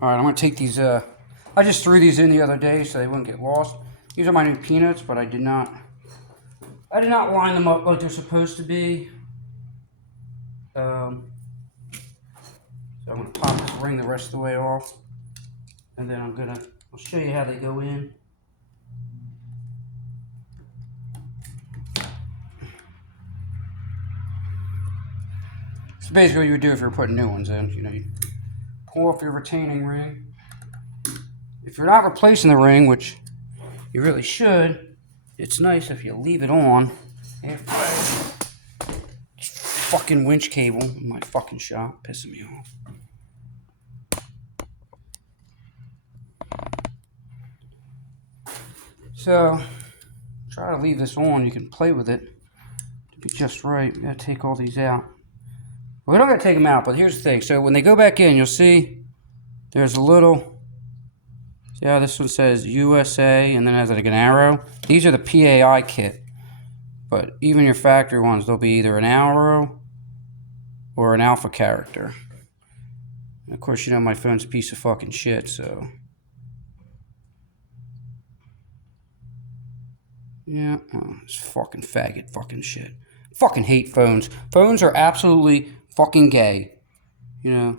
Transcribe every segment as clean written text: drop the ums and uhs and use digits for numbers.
Alright, I'm going to take these, I just threw these in the other day so they wouldn't get lost. These are my new peanuts, but I did not line them up like they're supposed to be. So I'm going to pop this ring the rest of the way off. And then I'll show you how they go in. So basically what you would do if you're putting new ones in, you pull off your retaining ring. If you're not replacing the ring, which you really should, it's nice if you leave it on after fucking winch cable in my fucking shop, pissing me off. So, try to leave this on. You can play with it to be just right. You gotta take all these out. Well, we don't gotta take them out, but here's the thing. So when they go back in, you'll see there's a little, see how this one says USA and then has like an arrow? These are the PAI kit. But even your factory ones, they'll be either an arrow or an alpha character. And of course, my phone's a piece of fucking shit, so. Yeah, oh, it's fucking faggot fucking shit. Fucking hate phones. Phones are absolutely fucking gay. There,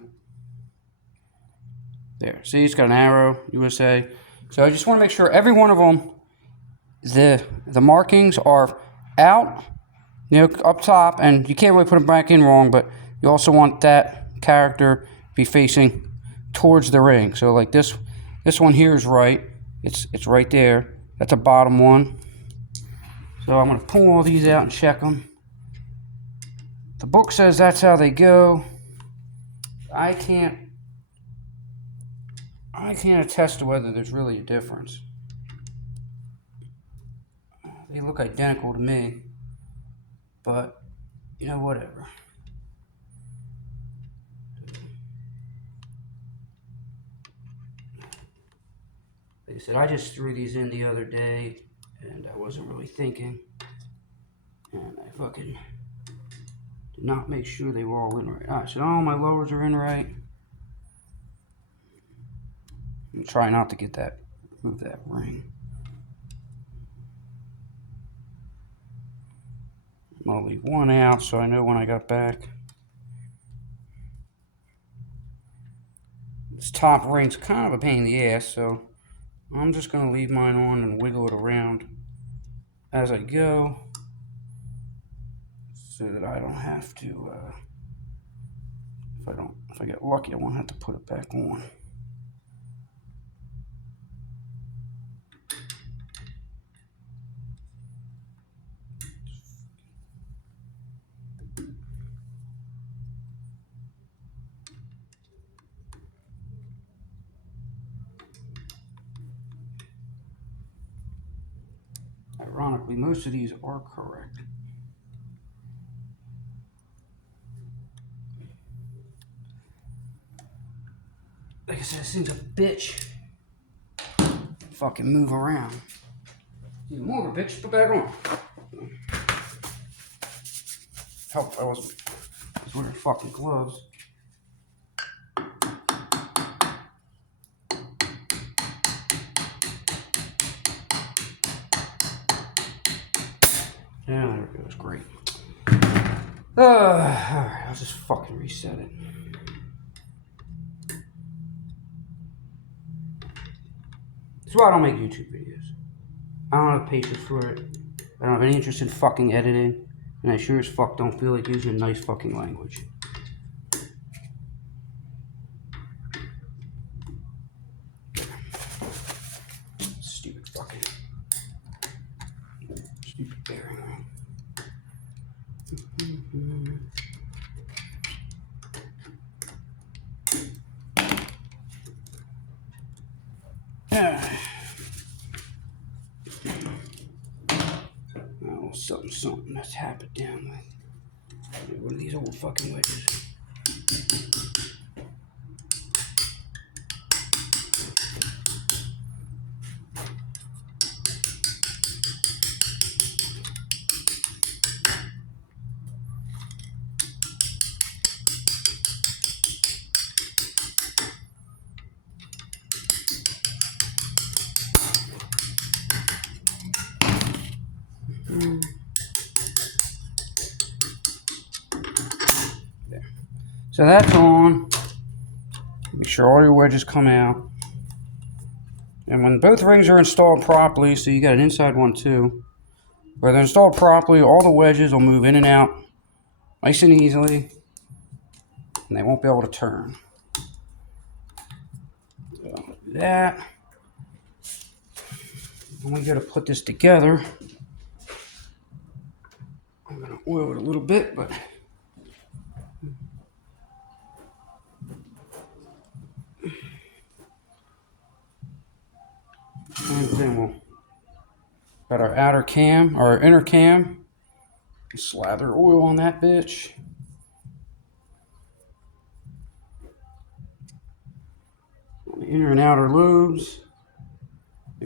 see, it's got an arrow, USA. So I just want to make sure every one of them, the markings are out, up top, and you can't really put them back in wrong, but you also want that character to be facing towards the ring. So like this one here is right. It's right there. That's a bottom one. So I'm going to pull all these out and check them. The book says that's how they go. I can't attest to whether there's really a difference. They look identical to me, but whatever. Like I said, I just threw these in the other day and I wasn't really thinking, and I fucking did not make sure they were all in right. Alright, so all my lowers are in right. I'm trying not to move that ring. I'm going to leave one out so I know when I got back. This top ring's kind of a pain in the ass, so I'm just going to leave mine on and wiggle it around as I go so that I don't have to, if I get lucky, I won't have to put it back on. Ironically, most of these are correct. Like I said, this thing's a bitch. Fucking move around. Even more of a bitch, put back on. Help, I was wearing fucking gloves. Yeah, there it goes, great. Alright, I'll just fucking reset it. That's why I don't make YouTube videos. I don't have patience for it. I don't have any interest in fucking editing. And I sure as fuck don't feel like using nice fucking language. Stupid bearing ring. Oh, something. Let's tap it down with one of these old fucking wedges. So that's on. Make sure all your wedges come out. And when both rings are installed properly, so you got an inside one too, where they're installed properly, all the wedges will move in and out nice and easily, and they won't be able to turn. So do that. When we go to put this together, I'm going to oil it a little bit, but and then we'll got our outer cam, our inner cam. Slather oil on that bitch. On the inner and outer lobes. I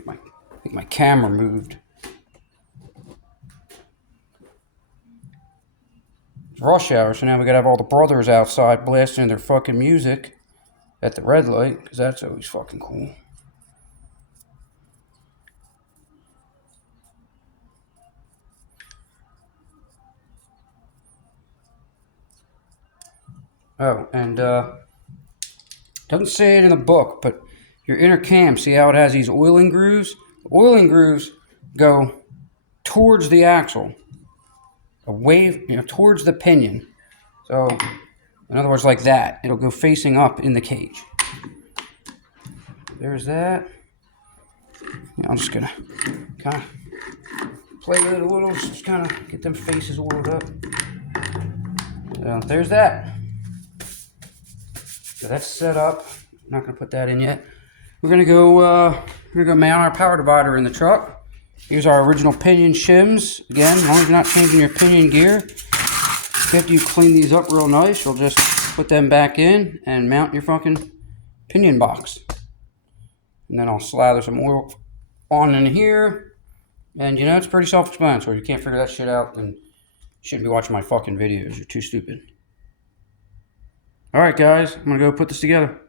think my camera moved. It's rush hour, so now we gotta have all the brothers outside blasting their fucking music at the red light, because that's always fucking cool. Oh, and doesn't say it in the book, but your inner cam, see how it has these oiling grooves? The oiling grooves go towards the axle, away, towards the pinion. So, in other words, like that. It'll go facing up in the cage. There's that. Yeah, I'm just gonna kind of play with it a little, just kind of get them faces oiled up. So there's that. So that's set up. I'm not gonna put that in yet. We're gonna go mount our power divider in the truck. Here's our original pinion shims. Again, as long as you're not changing your pinion gear, after you clean these up real nice, you'll just put them back in and mount your fucking pinion box. And then I'll slather some oil on in here. And it's pretty self-explanatory. You can't figure that shit out, then you shouldn't be watching my fucking videos. You're too stupid. Alright guys, I'm gonna go put this together.